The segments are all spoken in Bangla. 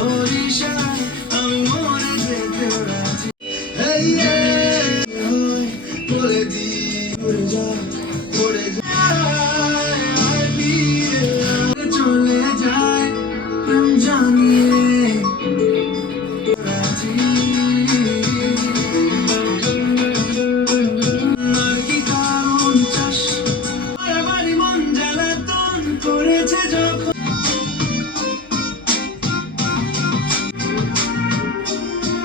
বরিশাল আমি মরে যেতে রাজি। বলে দি করে যা করে চলে যায় প্রেম জানিয়ে রাজি। আর কি কারণ চাস বাড়ি মন জ্বালাতন করেছে যখন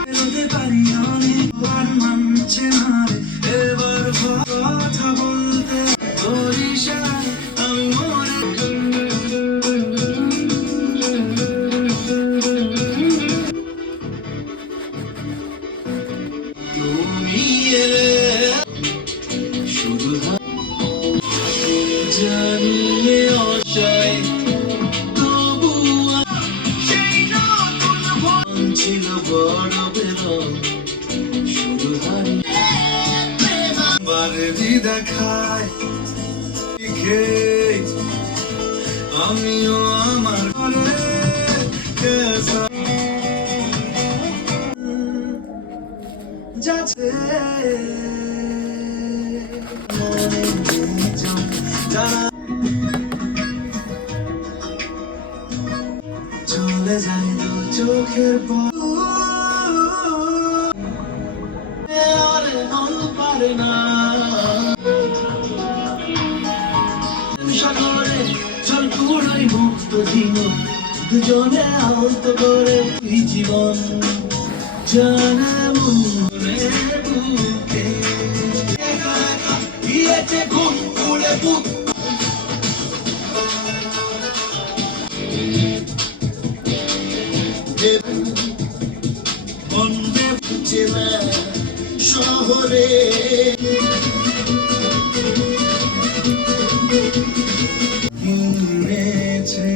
বেরোতে পারি অনেক বার মানছে মারে এবার কথা বলতে বরিশাল আমি মরে। তুমি এলে শুধু জানিয়ে অসহায় তবু সেই নতুন মন ছিল বড় বেরং শুধু বারেদি দেখায় লিখে আমিও আমার ঘরে কেসা যাচ্ছে মনে নিজন জানা চলে যায় দু চোখের আরে নল পারে না সাগরে জল কুড়াই মুক্ত দিন দুজনে আহত করে তুই জীবন জানা মনে বুকে দিয়েছে ঘুম উড়ে বুক বন্দে চেনা শহরে কিনেছে